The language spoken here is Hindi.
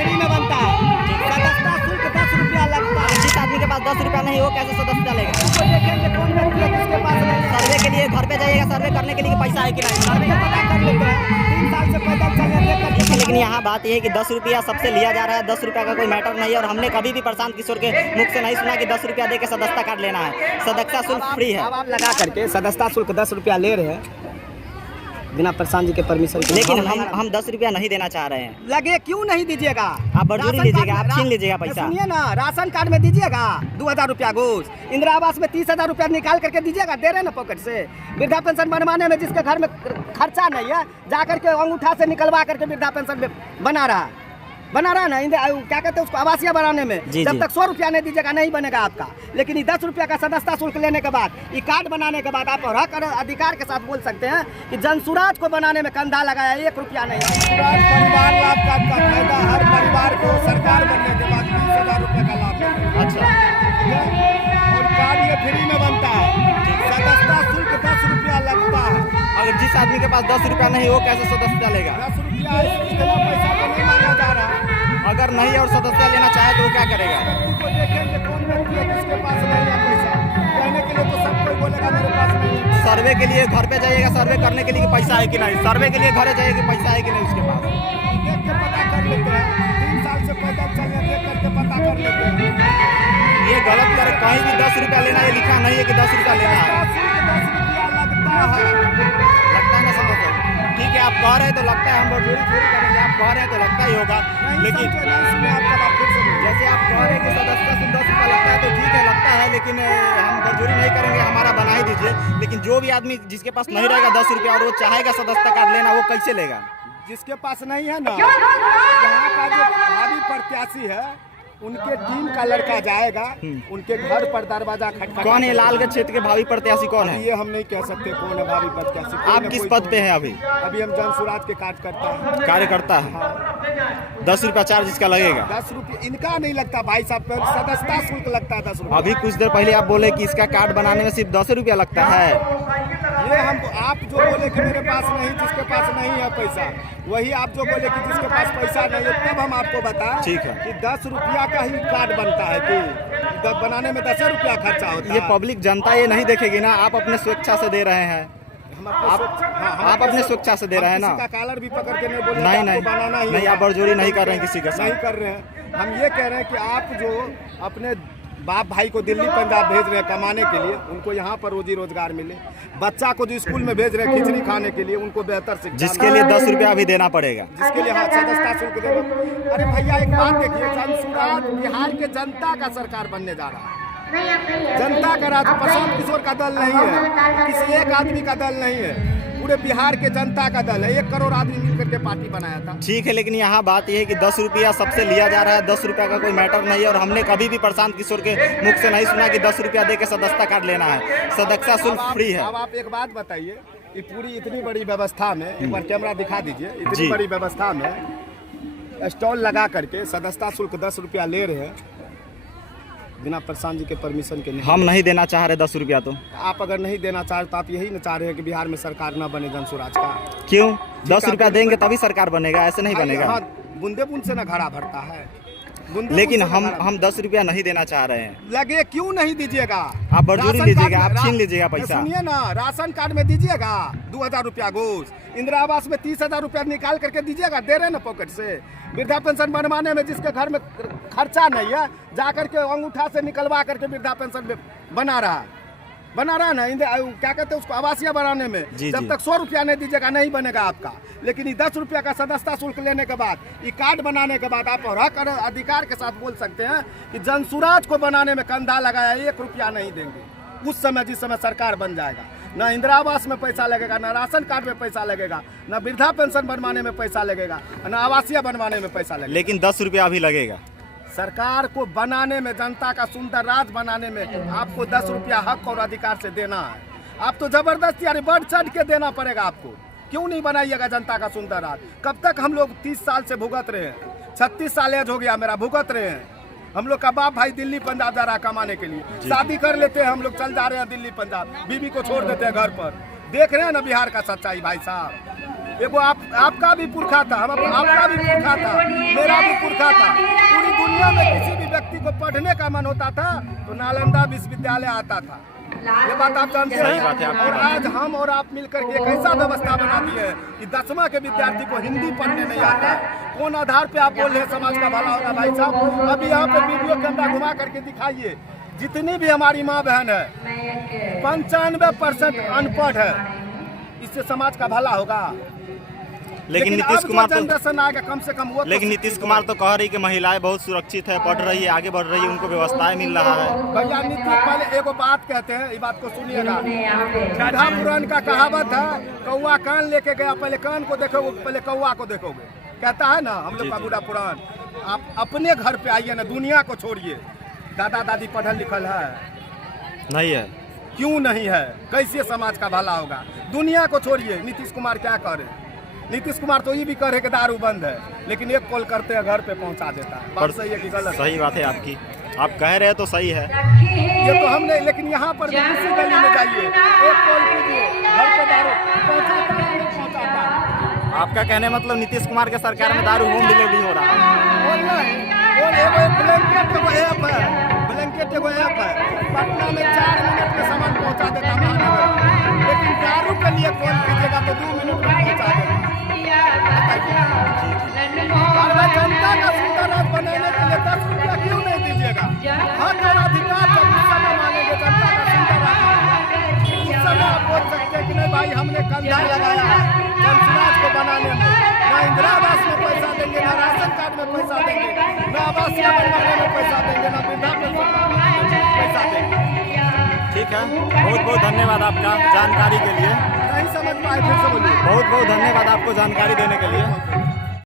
फ्री में बनता है, सदस्यता शुल्क 10 रुपया लगता है। जिस आदमी के पास 10 रुपया नहीं वो कैसे सदस्यता लेगा? उसको देखेंगे कौन व्यक्ति है किसके पास नहीं है। सर्वे के लिए घर पे जाइएगा, सर्वे करने के लिए पैसा है कि नहीं? सर्वे का पता कर लेते हैं, 3 साल से पैदल चलने देकर। लेकिन यहाँ बात यह है कि 10 रुपया सबसे लिया जा रहा है, 10 रुपया का कोई मैटर नहीं है। और हमने कभी भी प्रशांत किशोर के मुख से नहीं सुना कि 10 रुपया दे के सदस्यता कार्ड लेना है। सदस्यता शुल्क फ्री है। अब आप लगा करके सदस्यता शुल्क 10 रुपया ले रहे हैं बिना प्रशांत जी के परमिशन के। लेकिन हम 10 रुपया नहीं देना चाह रहे हैं। लगे क्यों नहीं दीजिएगा? आप बर्जोरी लीजिएगा, आप छीन लीजिएगा पैसा। सुनिए ना, राशन कार्ड में दीजिएगा 2000 रुपया घूस, इंदिरा आवास में 30,000 रुपया निकाल करके दीजिएगा, दे रहे ना पॉकेट से। वृद्धा पेंशन बनवाने में जिसके घर में खर्चा नहीं है जा करके अंगूठा से निकलवा करके वृद्धा पेंशन बना रहा ना, क्या कहते हैं उसको, आवासीय बनाने में। जब तक 100 रुपया नहीं दीजिएगा नहीं बनेगा आपका। लेकिन ये 10 रुपया का सदस्यता शुल्क लेने के बाद, ये कार्ड बनाने के बाद आप हक और अधिकार के साथ बोल सकते हैं कि जनसुराज को बनाने में कंधा लगाया, 1 रुपया नहीं। परिवार लाभ कार्ड का फायदा हर परिवार को सरकार बनने के बाद 20,000 रुपये का लाभ मिलेगा। अच्छा, और कार्ड ये फ्री में बनता है, सदस्यता शुल्क 10 रुपया लगता है। अगर जिस आदमी के पास 10 रुपया नहीं वो कैसे सदस्यता लेगा? 10 रुपया इतना पैसा तो नहीं मांगा जा रहा है। अगर नहीं और सदस्यता लेना चाहे तो वो क्या करेगा? व्यक्ति को देखेंगे कौन व्यक्ति है जिसके पास नहीं है पैसा। कहने के लिए तो सब कोई बोलेगा मेरे पास नहीं है। सर्वे के लिए घर पे जाइएगा, सर्वे करने के लिए पैसा है कि नहीं? सर्वे के लिए घर जाइएगा, पैसा है कि नहीं उसके पास? देख के पता कर लेते हैं, 3 साल से पैदल चलने देख करके पता कर लेते हैं। ये गलत कर, कहीं भी 10 रुपया लेना, ये लिखा नहीं है कि 10 रुपया लेना है। सदस्यता शुल्क 10 रुपया लगता है ना समझ? ठीक है, आप कह रहे हैं तो लगता है, हम बर्जोरी थोड़ी करेंगे। आप कह रहे हैं तो लगता ही होगा। लेकिन जैसे आप कह रहे हैं कि सदस्यता शुल्क 10 रुपया लगता है तो ठीक है, लगता है, लेकिन हम बर्जोरी नहीं करेंगे, हमारा बना ही दीजिए। लेकिन जो भी आदमी जिसके पास नहीं रहेगा 10 रुपया और वो चाहेगा सदस्यता कार्ड लेना, वो कैसे लेगा? जिसके पास नहीं है ना, यहाँ का जो भावी प्रत्याशी है उनके टीम का लड़का जाएगा, उनके घर पर दरवाजा खटखटा। कौन है लालगंज क्षेत्र के भावी प्रत्याशी कौन है? ये हम नहीं कह सकते कौन है भावी प्रत्याशी। आप किस पद पे हैं अभी? अभी हम जनसुराज के कार्यकर्ता हैं। कार्यकर्ता है। 10 रुपया चार्ज इसका लगेगा? 10 रुपये इनका नहीं लगता भाई साहब, सदस्यता शुल्क लगता है 10 रुपये। अभी कुछ देर पहले आप बोले कि इसका कार्ड बनाने में सिर्फ 10 रुपया लगता है। ये हम आप जो बोले कि मेरे पास नहीं, जिसके पास नहीं है पैसा, वही आप जो बोले कि जिसके पास पैसा नहीं है, तब हम आपको बताएं ठीक है कि 10 रुपया का ही कार्ड बनता है कि बनाने में 10 रुपया खर्चा होता है। ये पब्लिक जनता ये नहीं देखेगी ना, आप अपने स्वेच्छा से दे रहे हैं। आप अपने स्वेच्छा से दे रहे हैं ना। किसी का कॉलर भी पकड़ के नहीं बोले नहीं आपको बनाना ही नहीं, आप बर्जोरी नहीं कर रहे हैं किसी के साथ। नहीं कर रहे हैं। हम ये कह रहे हैं कि आप जो अपने बाप भाई को दिल्ली पंजाब भेज रहे हैं कमाने के लिए, उनको यहाँ पर रोजी रोजगार मिले। बच्चा को जो स्कूल में भेज रहे हैं खिचड़ी खाने के लिए, उनको बेहतर शिक्षा, जिसके लिए 10 रुपया अभी देना पड़ेगा, जिसके लिए सदस्यता शुल्क देना। अरे भैया एक बात देखिए, जनसुराज बिहार के जनता का सरकार बनने जा रहा है। जनता का राज, प्रशांत किशोर का दल नहीं है, किसी एक आदमी का दल नहीं है, पूरे बिहार के जनता का दल है। 1 करोड़ आदमी मिलकर के पार्टी बनाया था। ठीक है, लेकिन यहाँ बात यह है कि 10 रुपया सबसे लिया जा रहा है, 10 रुपया का कोई मैटर नहीं है। और हमने कभी भी प्रशांत किशोर के मुख से नहीं सुना कि 10 रुपया दे के सदस्यता कार्ड लेना है। सदस्यता शुल्क फ्री है। अब आप एक बात बताइए, कि पूरी इतनी बड़ी व्यवस्था में, एक बार कैमरा दिखा दीजिए, इतनी बड़ी व्यवस्था में स्टॉल लगा करके सदस्यता शुल्क 10 रुपया ले रहे हैं बिना प्रशांत जी के परमिशन के। हम नहीं देना चाह रहे 10 रुपया। तो आप अगर नहीं देना चाह तो आप यही न चाह रहे हैं कि बिहार में सरकार न बने जनसुराज का। क्यों? 10 रुपया देंगे तभी सरकार बनेगा, ऐसे नहीं बनेगा। हाँ, बूंदे बूंद से न घड़ा भरता है। लेकिन हम 10 रुपया नहीं देना चाह रहे हैं। लगे क्यों नहीं दीजिएगा? आप बर्जोरी लीजिएगा, आप छीन लीजिएगा पैसा। सुनिए ना, राशन कार्ड में दीजिएगा 2000 रुपया घूस, इंदिरा आवास में 30,000 रुपया निकाल करके दीजिएगा, दे रहे ना पॉकेट से। वृद्धा पेंशन बनवाने में जिसके घर में खर्चा नहीं है जा करके अंगूठा से निकलवा करके वृद्धा पेंशन बना रहा ना, क्या कहते हैं उसको, आवासीय बनाने में। जब तक 100 रुपया नहीं दीजिएगा नहीं बनेगा आपका। लेकिन ये 10 रुपया का सदस्यता शुल्क लेने के बाद, ये कार्ड बनाने के बाद आप हक और अधिकार के साथ बोल सकते हैं कि जनसुराज को बनाने में कंधा लगाया, 1 रुपया नहीं देंगे। उस समय जिस समय सरकार बन जाएगा, ना इंदिरा आवास में पैसा लगेगा, ना राशन कार्ड में पैसा लगेगा, ना वृद्धा पेंशन बनवाने में पैसा लगेगा, ना आवासीय बनवाने में पैसा लगेगा। लेकिन 10 रुपया अभी लगेगा। सरकार को बनाने में, जनता का सुंदर राज बनाने में आपको 10 रुपया हक और अधिकार से देना है। आप तो जबरदस्ती यानी बढ़ चढ़ के देना पड़ेगा आपको। क्यों नहीं बनाइएगा जनता का सुंदर राज? कब तक हम लोग 30 साल से भुगत रहे हैं, 36 साल एज हो गया मेरा, भुगत रहे हैं। हम लोग का बाप भाई दिल्ली पंजाब जा रहा है कमाने के लिए, शादी कर लेते हैं हम लोग, चल जा रहे हैं दिल्ली पंजाब, बीवी को छोड़ देते हैं घर पर। देख रहे हैं ना बिहार का सच्चाई भाई साहब। एगो आपका भी पुरखा था, आपका भी पुरखा था, मेरा भी पुरखा था। पूरी दुनिया में किसी भी व्यक्ति को पढ़ने का मन होता था तो नालंदा विश्वविद्यालय आता था। ये बात आप जानते हैं। और आज हम और आप मिलकर के एक ऐसा व्यवस्था बना दी है कि 10वां के विद्यार्थी को हिंदी पढ़ने नहीं आता है। कौन आधार पे आप बोल रहे हैं समाज का भला होगा? भाई साहब, अभी यहाँ पे वीडियो कैमरा घुमा करके दिखाइए, जितनी भी हमारी माँ बहन है 95% अनपढ़ है। इससे समाज का भला होगा? लेकिन नीतीश कुमार तो जनरेशन आएगा कम से कम वो। लेकिन नीतीश कुमार तो कह रही कि महिलाएं बहुत सुरक्षित है, पढ़ रही है, आगे बढ़ रही है, उनको व्यवस्थाएं मिल रहा है। भैया नीतीश पहले एगो बात कहते हैं, ये बात को सुनिएगा। राधा पुराण का कहावत है, कौआ कान लेके गया, पहले कान को देखोगे पहले कौआ को देखोगे, कहता है ना हम लोग का बूढ़ा पुराण। आप अपने घर पे आइए ना, दुनिया को छोड़िए। दादा दादी पढ़ल लिखल है? नहीं है। क्यों नहीं है? कैसे समाज का भला होगा? दुनिया को छोड़िए। नीतीश कुमार क्या करे? नीतीश कुमार तो ये भी करे कि दारू बंद है, लेकिन एक कॉल करते हैं घर पे पहुंचा देता है। बात सही है कि गलत? सही बात है आपकी, आप कह रहे हैं तो सही है। ये तो हम नहीं, लेकिन यहाँ पर भी किसी गली में जाइए, एक कॉल कीजिए, घर पे दारू पहुंचाता है नहीं पहुंचाता? आपका कहने मतलब नीतीश कुमार के सरकार में दारू होम डिलीवरी हो रहा है? ब्लैंकेट एगो ऐप है, ब्लैंकेट एगो ऐप है, पटना में 4 मिनट में सामान पहुंचा देता है, लेकिन दारू के लिए कॉल कीजिएगा तो 2 मिनट में पहुंचा देगा। जनता का सुंदर राज बनाने के लिए 10 रुपया क्यों नहीं दीजिएगा? हक और अधिकार जब उस समय मांगेंगे जनता का सुंदर राज, उस समय आप बोल सकते हैं कि नहीं भाई हमने कंधा लगाया है जनसमाज को बनाने में, ना इंदिरा आवास में पैसा देंगे, ना राशन कार्ड में पैसा देंगे, ना आवासीय बनवाने में पैसा देंगे, ना वृद्धा पेंशन में पैसा देंगे। ठीक है, बहुत बहुत धन्यवाद आपका जानकारी के लिए। नहीं समझ पाए फिर से बोलिए। बहुत बहुत धन्यवाद आपको जानकारी देने के लिए।